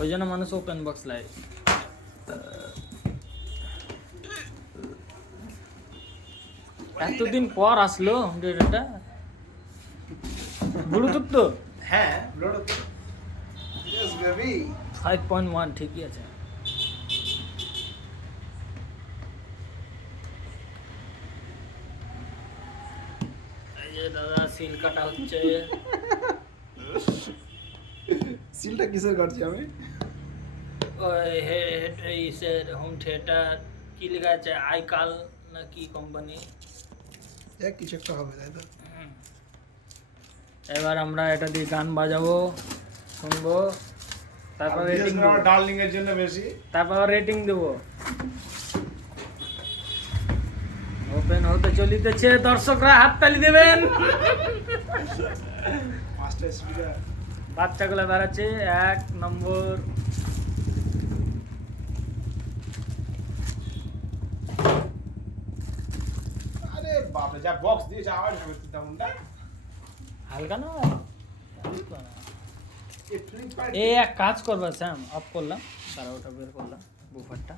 ওই জন্য মানুষ ওপেন বক্স লাই। এতদিন পর আসলো ডেটাটা। ব্লুটুথ তো? হ্যাঁ ব্লুটুথ। Yes baby. 5.1 ঠিকই আছে। এই যে দাদা সিল কাটা হচ্ছে। সিলটা কিসের কাটছি আমি? ওই ইসের হোম থিয়েটার কি লেখা আছে আইকাল না কি কোম্পানি, কিছু একটা হবে তাই তো। এবার আমরা এটা দিয়ে গান বাজাবো, শুনবো, তারপর রেটিং দেবো। ডার্লিং এর জন্য বেশি। তারপর রেটিং দেবো। ওপেন হতে চলিতেছে, দর্শকরা হাততালি দেবেন। Master speaker. বাচ্চাগুলো বেড়াচ্ছে 1 নম্বর। আরে বাবা যা বক্স দিয়েছে আওয়াজ হবে তেমনটা। হালকা না এই ফ্লিপকার্ট এই এক কাজ করবা স্যাম, অফ করলাম, তারা ওটা বের করলাম বুফারটা।